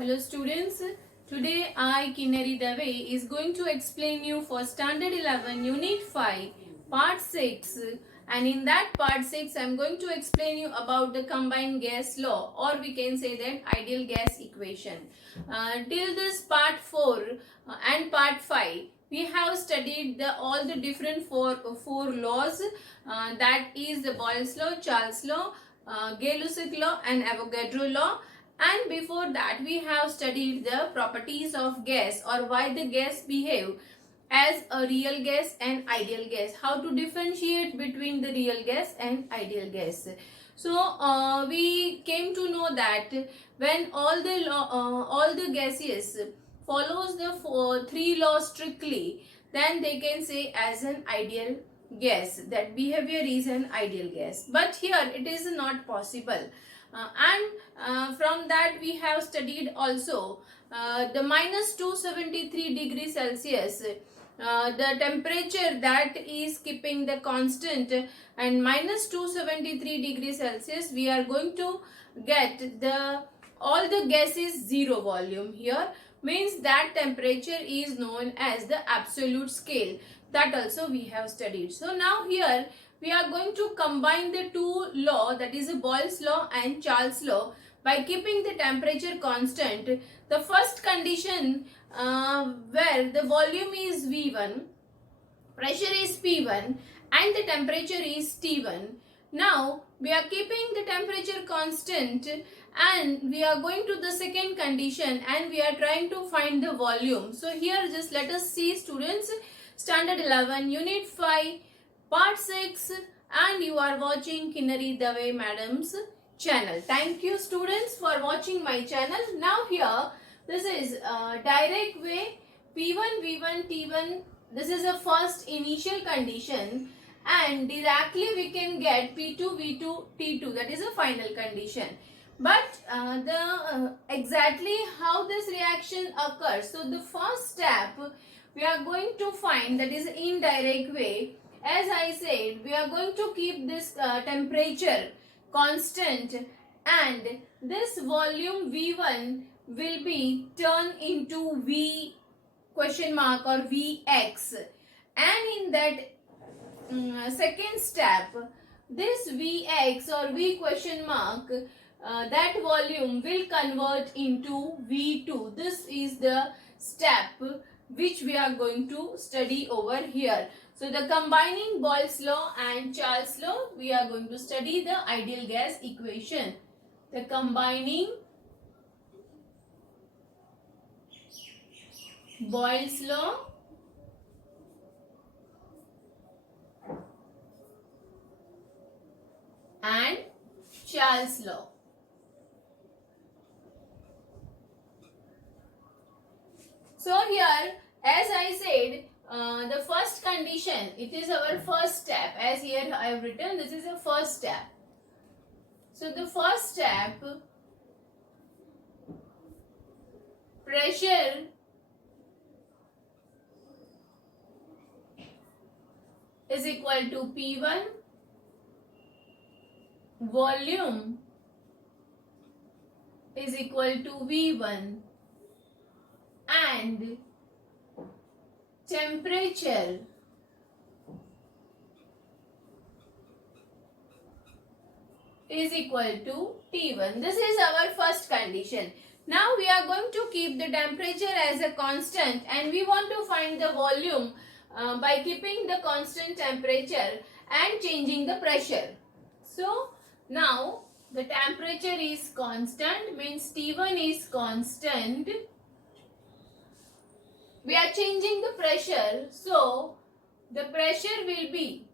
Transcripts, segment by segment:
Hello students, today I Kinnari Dave is going to explain you for standard 11 unit 5 part 6, and in that part 6 I am going to explain you about the combined gas law, or we can say that ideal gas equation. Till this part 4 and part 5 we have studied all the different four laws, that is the Boyle's law, Charles law, Gay-Lussac law and Avogadro law. And before that we have studied the properties of gas, or why the gas behave as a real gas and ideal gas, how to differentiate between the real gas and ideal gas. So we came to know that when all the gases follows the three laws strictly, then they can say as an ideal gas, that behavior is an ideal gas. But here it is not possible. And from that we have studied also the minus 273 degrees Celsius, the temperature that is keeping the constant, and minus 273 degrees Celsius we are going to get the all the gases zero volume. Here means that temperature is known as the absolute scale, that also we have studied. So now here we are going to combine the two law, that is Boyle's law and Charles law, by keeping the temperature constant. The first condition, where the volume is V1, pressure is P1 and the temperature is T1. Now we are keeping the temperature constant and we are going to the second condition and we are trying to find the volume. So here just let us see students, standard 11 unit 5 part 6, and you are watching Kinnari Dave madam's channel. Thank you students for watching my channel. Now here this is direct way, P1 V1 T1, this is a first initial condition, and directly we can get P2 V2 T2, that is a final condition. But exactly how this reaction occurs, so the first step we are going to find, that is indirect way. As I said, we are going to keep this temperature constant, and this volume V1 will be turned into V question mark or Vx, and in that second step, this Vx or V question mark, that volume will convert into V2. This is the step which we are going to study over here. So the combining Boyle's law and Charles law, we are going to study the ideal gas equation. The combining Boyle's law and Charles law. So here, as I said, the first condition, it is our first step. As here I have written, this is the first step. So the first step, pressure is equal to P1, volume is equal to V1, and temperature is equal to T1. This is our first condition. Now we are going to keep the temperature as a constant, and we want to find the volume by keeping the constant temperature and changing the pressure. So now the temperature is constant, means T1 is constant. We are changing the pressure, so the pressure will be,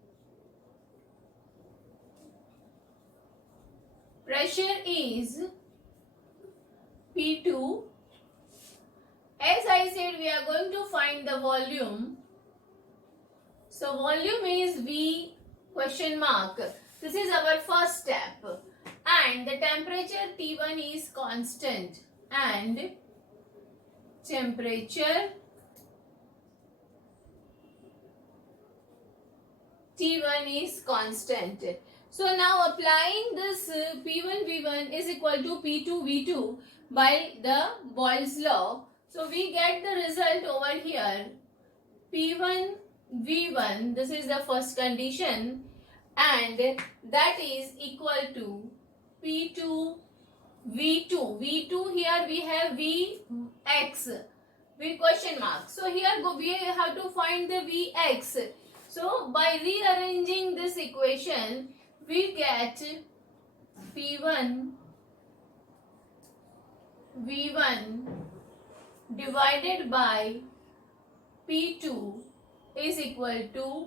pressure is P2. As I said, we are going to find the volume. So volume is V question mark. This is our first step. And the temperature T1 is constant, and temperature T1 is constant. So now applying this P1 V1 is equal to P2 V2, by the Boyle's law. So we get the result over here. P1 V1, this is the first condition, and that is equal to P2 V2. V2 here we have Vx with question mark. So here we have to find the Vx. So by rearranging this equation, we get P1 V1 divided by P2 is equal to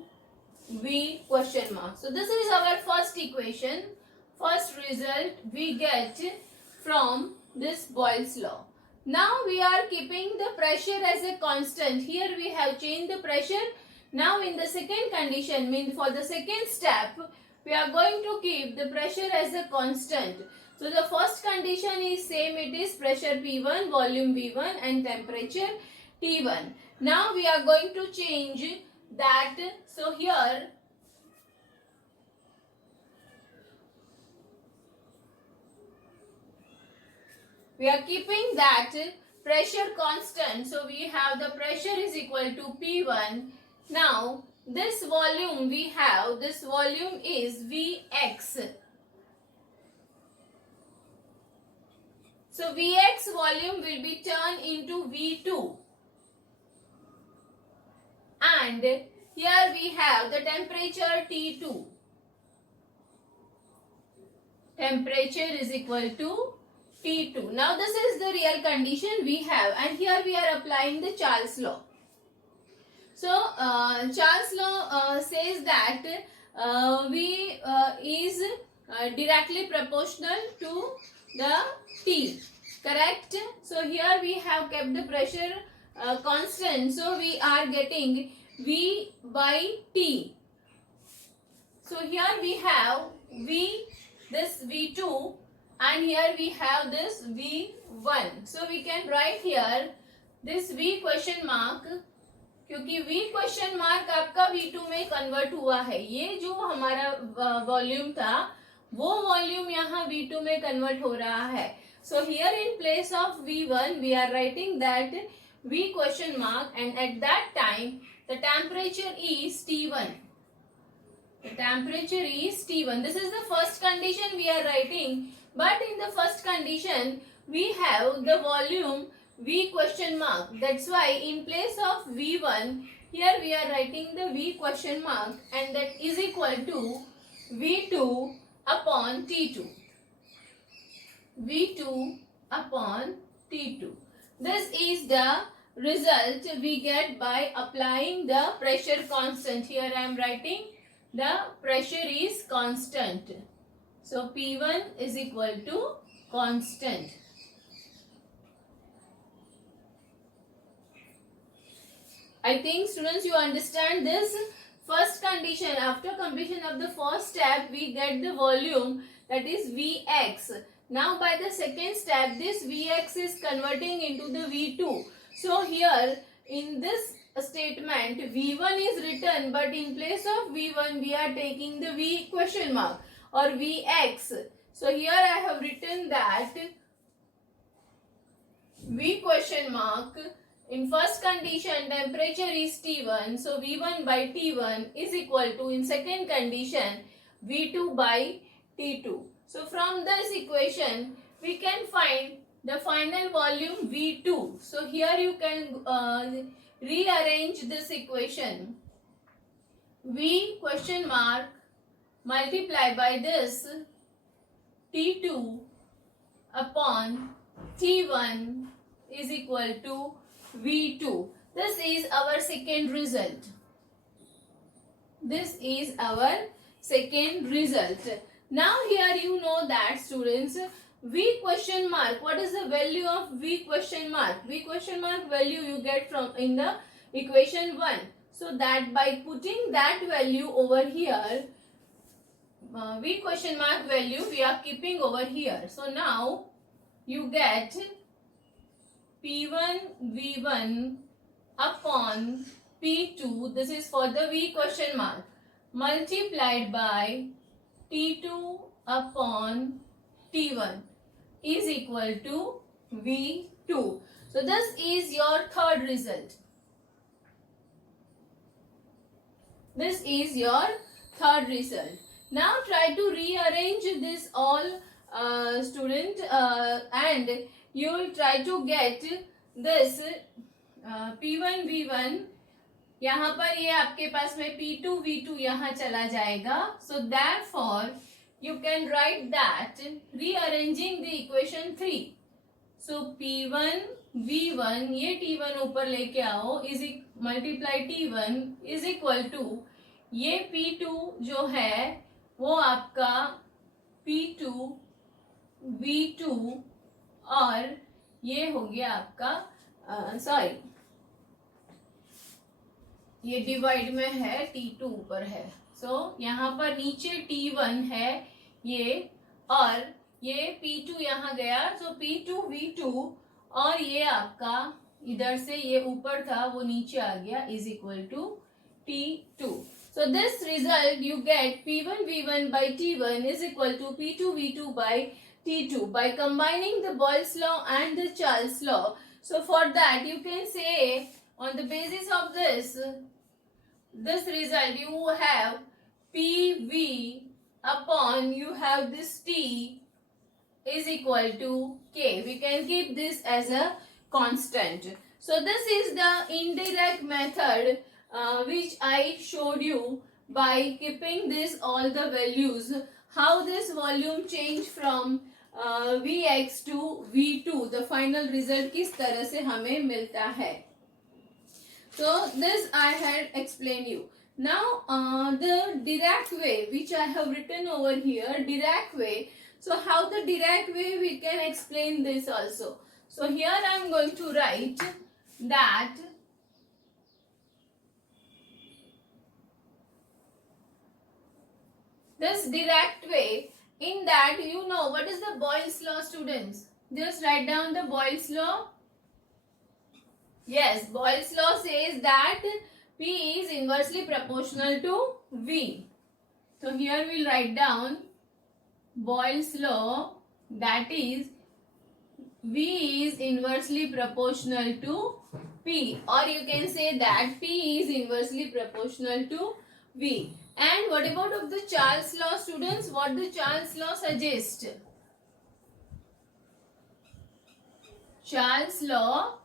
V question mark. So this is our first equation, first result we get from this Boyle's law. Now we are keeping the pressure as a constant. Here we have changed the pressure. Now in the second condition, means for the second step, we are going to keep the pressure as a constant. So the first condition is same, it is pressure P1, volume V1 and temperature T1. Now we are going to change that. So here we are keeping that pressure constant. So we have the pressure is equal to P1. Now this volume we have, this volume is Vx. So Vx volume will be turned into V2. And here we have the temperature T2. Temperature is equal to T2. Now this is the real condition we have, and here we are applying the Charles law. So Charles law says that V is directly proportional to the T, correct? So here we have kept the pressure constant, so we are getting V by T. So here we have V, this V2, and here we have this V1. So we can write here this V question mark, क्योंकि V question mark आपका V2 में convert हुआ है. ये जो हमारा volume था वो वॉल्यूम यहाँ V2 में कन्वर्ट हो रहा है. So here in place of V1 we are writing that V question mark, and at that time the temperature is T1. The temperature is T1. This is the first condition we are writing, but in the first condition we have the volume V question mark. That's why in place of V1 here we are writing the V question mark, and that is equal to V2 upon T2. V2 upon T2. This is the result we get by applying the pressure constant. Here I am writing the pressure is constant. So P1 is equal to constant. I think students you understand this first condition. After completion of the first step we get the volume, that is Vx. Now by the second step this Vx is converting into the V2. So here in this statement V1 is written, but in place of V1 we are taking the V question mark or Vx. So here I have written that V question mark. In first condition temperature is T1, so V1 by T1 is equal to, in second condition, V2 by T2. So from this equation we can find the final volume V2. So here you can rearrange this equation. V question mark multiply by this T2 upon T1 is equal to V2. This is our second result. This is our second result. Now here you know that students, V question mark, what is the value of V question mark? V question mark value you get from in the equation 1. So that by putting that value over here, V question mark value we are keeping over here. So now you get P1 V1 upon P2, this is for the V question mark, multiplied by T2 upon T1 is equal to V2. So this is your third result. This is your third result. Now try to rearrange this all student and you will try to get this P1 V1. यहाँ पर ये आपके पास में P2 V2 यहाँ चला जाएगा. So therefore you can write that rearranging the equation 3. So P1 V1 ये T1 ऊपर लेके आओ is multiply T1 is equal to ये P2 जो है वो आपका P2 V2 और ये हो गया आपका सॉरी ये डिवाइड में है T2 ऊपर है. सो यहाँ पर नीचे T1 है ये और ये P2 यहाँ गया. सो P2 V2 और ये आपका इधर से ये ऊपर था वो नीचे आ गया is equal to T2. So this result you get P1 V1 by T1 is equal to P2 V2 by T2 by combining the Boyle's law and the Charles law. So for that you can say on the basis of this result you have PV upon you have this T is equal to K. We can keep this as a constant. So this is the indirect method which I showed you by keeping this all the values. How this volume change from Vx to V2. The final result किस तरह से हमें मिलता है. So this I had explained you. Now the Dirac way which I have written over here, Dirac way. So how the Dirac way we can explain this also. So here I am going to write that this Dirac way, in that you know what is the Boyle's law, students. Just write down the Boyle's law. Yes, Boyle's law says that P is inversely proportional to V. So here we will write down Boyle's law, that is V is inversely proportional to P, or you can say that P is inversely proportional to V. And what about of the Charles law, students? What the Charles law suggests? Charles law,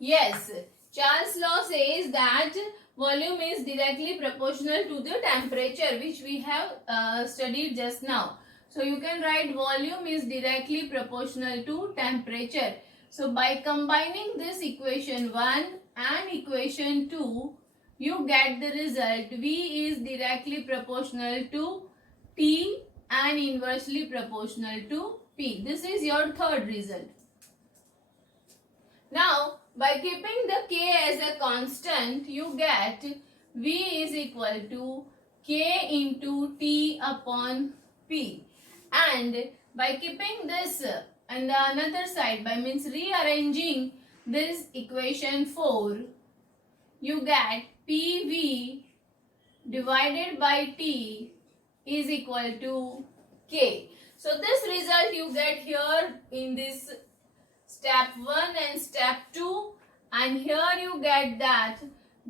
yes, Charles law says that volume is directly proportional to the temperature, which we have studied just now. So you can write volume is directly proportional to temperature. So by combining this equation 1 and equation 2, you get the result V is directly proportional to T and inversely proportional to P. This is your third result. Now by keeping the K as a constant, you get V is equal to K into T upon P. And by keeping this on the another side, by means rearranging this equation 4, you get PV divided by T is equal to K. So this result you get here in this step 1 and step 2, and here you get that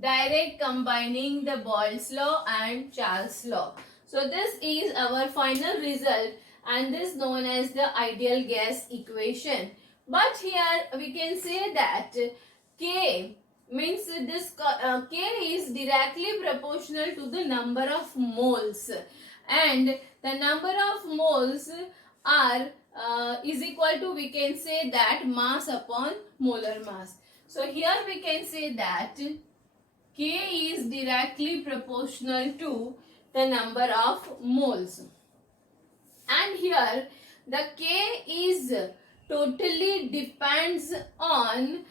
direct combining the Boyle's law and Charles law. So this is our final result, and this is known as the ideal gas equation. But here we can say that K means this K is directly proportional to the number of moles, and the number of moles are is equal to, we can say that, mass upon molar mass. So here we can say that K is directly proportional to the number of moles, and here the K is totally depends on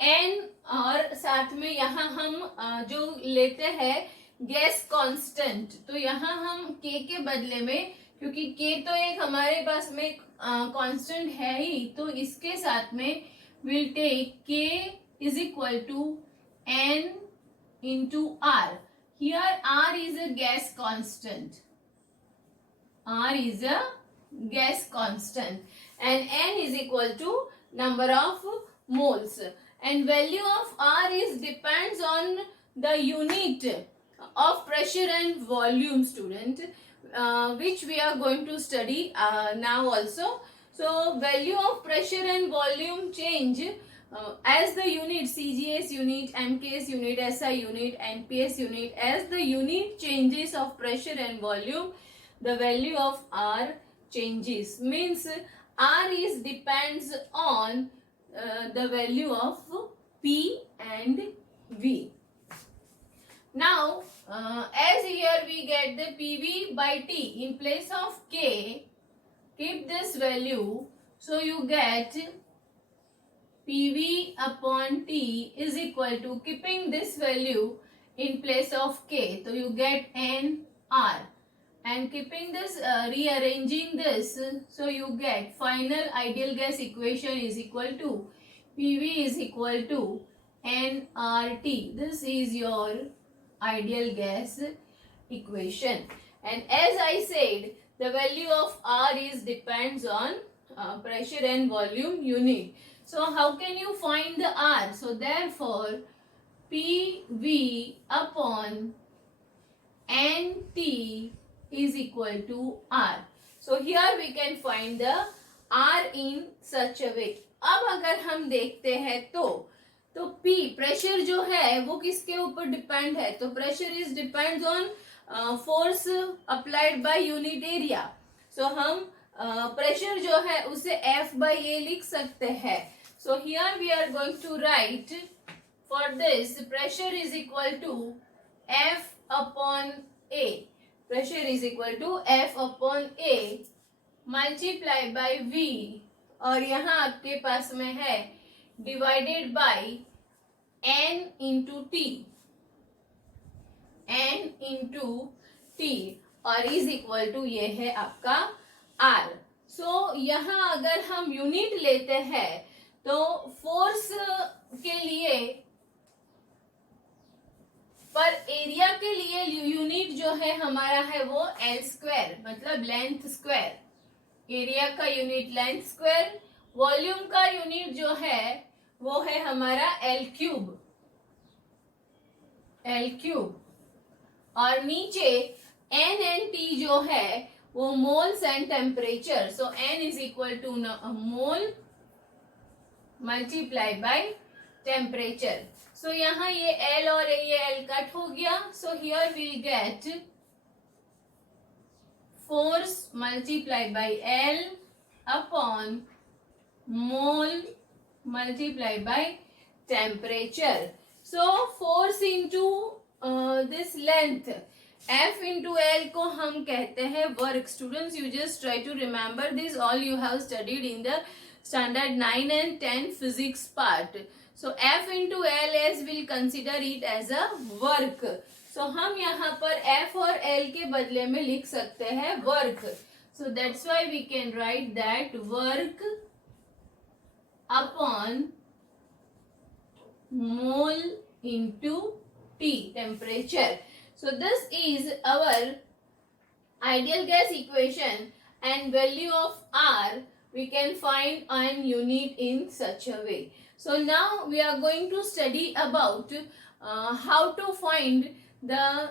n, और साथ में यहाँ हम जो लेते हैं gas constant, तो यहाँ हम K के बदले में, क्योंकि K तो एक हमारे पास में कांस्टेंट है ही, तो इसके साथ में we'll take K is equal to n into R. Here R is a gas constant. R is a gas constant, and N is equal to number of moles, and value of R is depends on the unit of pressure and volume, student, which we are going to study now also. So value of pressure and volume change as the unit, CGS unit, MKS unit, SI unit, and PS unit, as the unit changes of pressure and volume, the value of R changes. Means R is depends on the value of P and V. Now, as here we get the PV by T in place of K, keep this value. So you get PV upon T is equal to, keeping this value in place of K, so you get NR, and keeping this, rearranging this, so you get final ideal gas equation is equal to PV is equal to nRT. This is your ideal gas equation, and as I said, the value of R is depends on pressure and volume unit. So how can you find the R? So therefore PV upon NT is equal to R. So here we can find the R in such a way. अब अगर हम देखते हैं तो P pressure जो है वो किसके ऊपर डिपेंड है? तो pressure is depends on force applied by unit area. So हम प्रेशर जो है उसे F by A लिख सकते हैं. So here we are going to write for this pressure is equal to F upon A. Pressure is equal to F upon A multiply by V, और यहाँ आपके पास में है divided by N into T, N into T, और is equal to ये है आपका R. सो यहाँ अगर हम यूनिट लेते हैं तो फोर्स के लिए पर एरिया के लिए यूनिट जो है हमारा है वो L स्क्वायर, मतलब लेंथ स्क्वायर. एरिया का यूनिट लेंथ स्क्वायर, वॉल्यूम का यूनिट जो है वो है हमारा L क्यूब, L क्यूब, और नीचे N एंड T जो है वो moles and temperature. So N is equal to mole multiply by temperature. So यहाँ ये L और ये L कट हो गया. So here will get force multiply by L upon mole multiply by temperature. So force into this length F into L को हम कहते हैं work. Students, you just try to remember this, all you have studied in the standard 9 and 10 physics part. So F into L as will consider it as a work. So हम यहाँ पर F और L के बदले में लिख सकते हैं work. So that's why we can write that work upon mole into T, temperature. So this is our ideal gas equation, and value of R we can find an unit in such a way. So now we are going to study about how to find the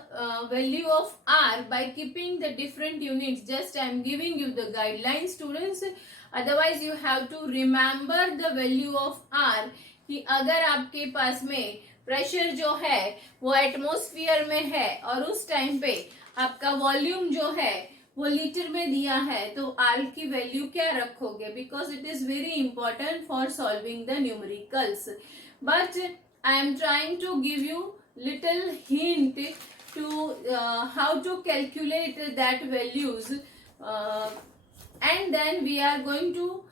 value of R by keeping the different units. Just I am giving you the guidelines, students. Otherwise you have to remember the value of R. कि अगर आपके पास में pressure जो है वो atmosphere में है और उस टाइम पे आपका वॉल्यूम जो है वो लीटर में दिया है, तो आर की वैल्यू क्या रखोगे? Because it is very important for solving the numericals. But I am trying to give you little hint to how to calculate that values, and then we are going to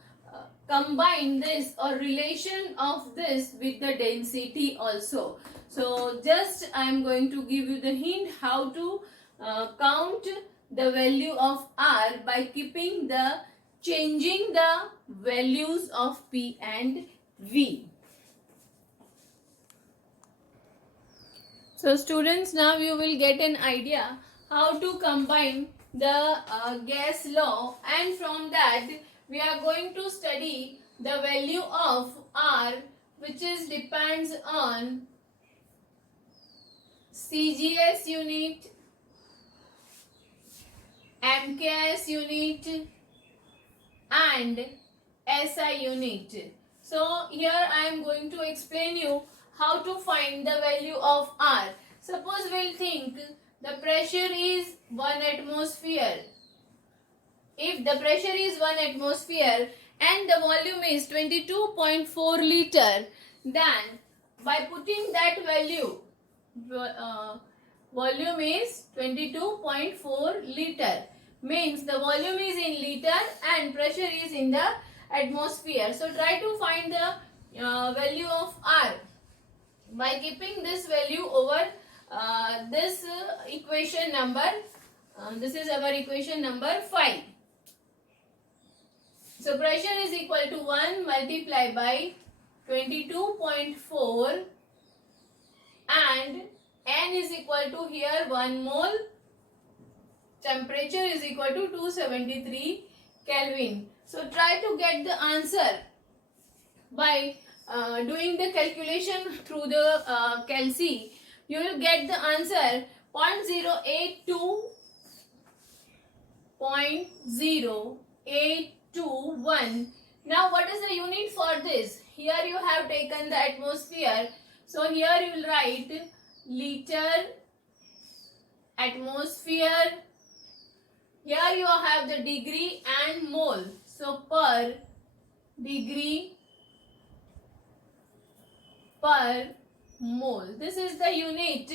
combine this or relation of this with the density also. So just I am going to give you the hint how to count the value of R by keeping the changing the values of P and V. So students, now you will get an idea how to combine the gas law, and from that we are going to study the value of R, which is depends on CGS unit, MKS unit and SI unit. So here I am going to explain you how to find the value of R. Suppose we'll think the pressure is 1 atmosphere. If the pressure is 1 atmosphere and the volume is 22.4 liter, then by putting that value, volume is 22.4 liter, means the volume is in liter and pressure is in the atmosphere. So try to find the value of R by keeping this value over this equation number. This is our equation number 5. So pressure is equal to 1 multiplied by 22.4 and N is equal to here 1 mole. Temperature is equal to 273 Kelvin. So try to get the answer by doing the calculation through the Kelsey. You will get the answer 0.0821. Now what is the unit for this? Here you have taken the atmosphere. So here you will write liter atmosphere. Here you have the degree and mole. So per degree per mole. This is the unit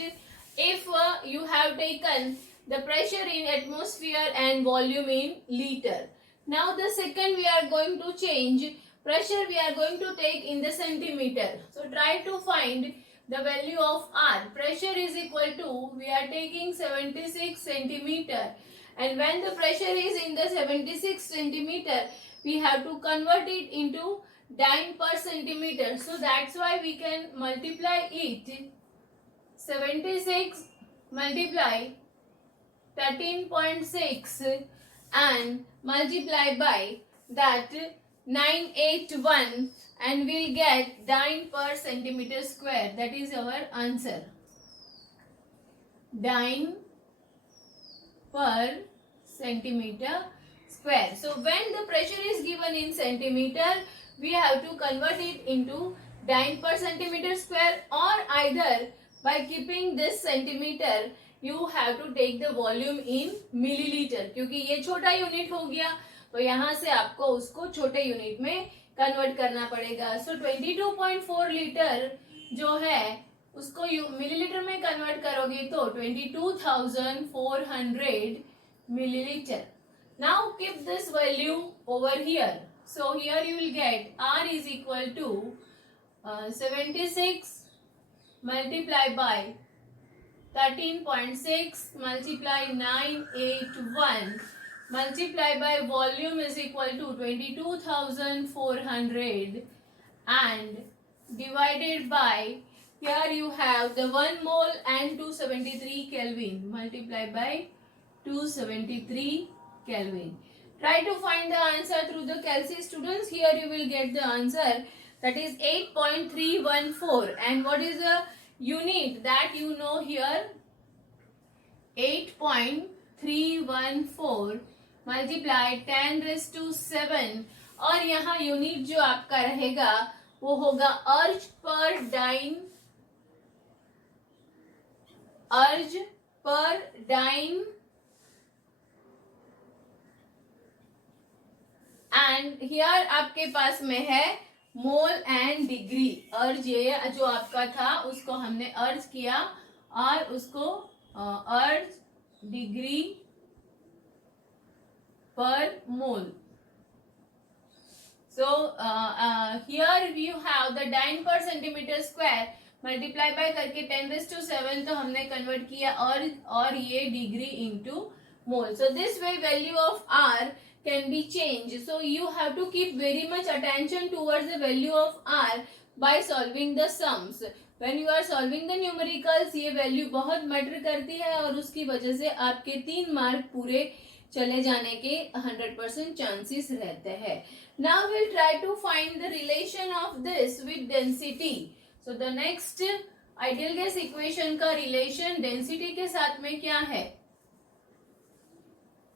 if you have taken the pressure in atmosphere and volume in liter. Now the second we are going to change. Pressure we are going to take in the centimeter. So try to find the value of R. Pressure is equal to, we are taking 76 centimeter. And when the pressure is in the 76 centimeter, we have to convert it into dyne per centimeter. So that's why we can multiply it. 76 multiply 13.6 and multiply by that 981 and we'll get dyne per centimeter square. That is our answer. Dyne per centimeter square. So when the pressure is given in centimeter, we have to convert it into dyne per centimeter square, or either by keeping this centimeter you have to take the volume in milliliter, क्योंकि ये छोटा unit हो गया तो यहाँ से आपको उसको छोटे यूनिट में कन्वर्ट करना पड़ेगा. सो 22.4 लीटर जो है उसको मिलीलीटर में कन्वर्ट करोगे तो 22,400 milliliter. Now keep this value over here. So here you will get R is equal to 76 multiplied by 13.6 multiply 981 multiply by volume is equal to 22,400 and divided by, here you have the 1 mole and 273 Kelvin, multiply by 273 Kelvin. Try to find the answer through the Kelsey, students. Here you will get the answer, that is 8.314. And what is the unit that you know here? 8.314 multiply 10 raised to 7 और यहाँ unit जो आपका रहेगा वो होगा अर्ज पर dine. अर्ज पर डाइन एंड हियर आपके पास में है मोल एंड डिग्री. अर्ज ये जो आपका था उसको हमने अर्ज किया और उसको अर्ज degree per mole. So here you have the dyne per centimeter square multiply by करके 10 raised to 7 तो हमने convert किया और ये degree into mole. So this way value of R can be changed. So you have to keep very much attention towards the value of R by solving the sums. When you are solving the numericals ये value बहुत matter करती है और उसकी वजह से आपके 3 mark पूरे चले जाने के 100% चांसेस रहते हैं. Now will try to find the relation of this with density. So the next ideal gas equation का रिलेशन डेंसिटी के साथ में क्या है?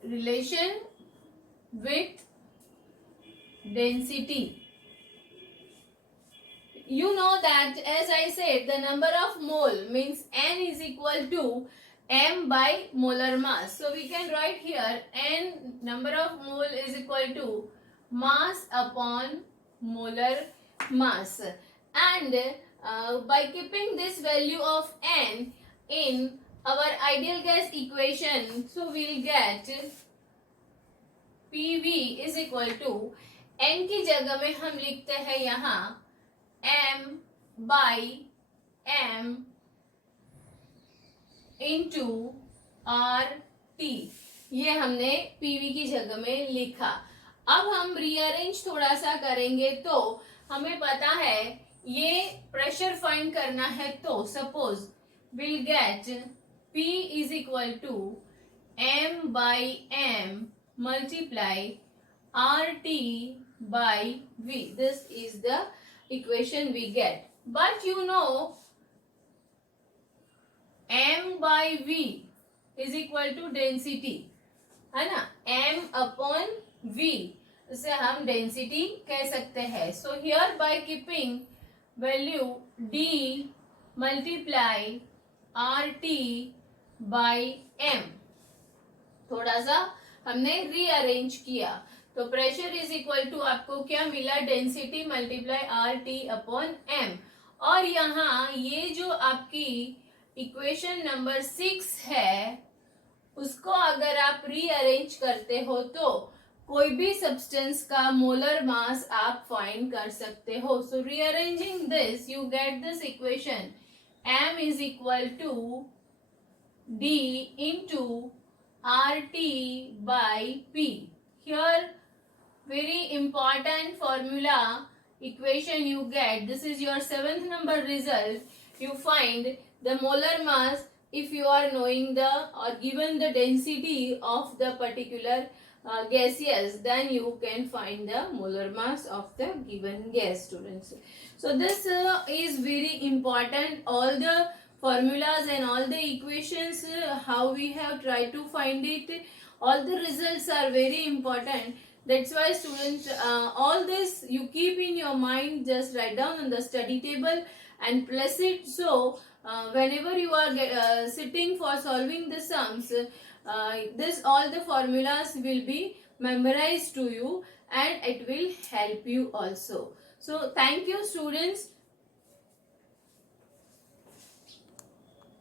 Relation with density. You know that as I said, the number of mole means n is equal to m by molar mass. So we can write here n number of mole is equal to mass upon molar mass. And by keeping this value of n in our ideal gas equation, so we'll get PV is equal to n की जगह में हम लिखते हैं यहाँ m by m into RT. ये हमने PV की जगह में लिखा. अब हम रीअरेंज थोड़ा सा करेंगे तो हमें पता है ये प्रेशर फाइंड करना है. तो suppose will get P is equal to m by m multiply RT by V. This is the equation we get. But you know m by V is equal to density, है ना? m upon V उसे हम density कह सकते हैं. So here by keeping value D multiply RT by m, थोड़ा सा हमने रीअरेंज किया तो प्रेशर इज इक्वल टू आपको क्या मिला? Density multiply R T upon M. और यहाँ ये जो आपकी इक्वेशन नंबर 6 है उसको अगर आप रीअरेंज करते हो तो कोई भी सब्सटेंस का मोलर मास आप फाइंड कर सकते हो. So rearranging this you get this equation m is equal to d into RT by P. Here very important formula equation you get. This is your 7th number result. You find the molar mass if you are knowing the or given the density of the particular gaseous, then you can find the molar mass of the given gas, students. So this is very important. All the formulas and all the equations how we have tried to find it, all the results are very important. That's why students all this you keep in your mind, just write down on the study table and place it. So whenever you are sitting for solving the sums, this all the formulas will be memorized to you and it will help you also. So thank you students.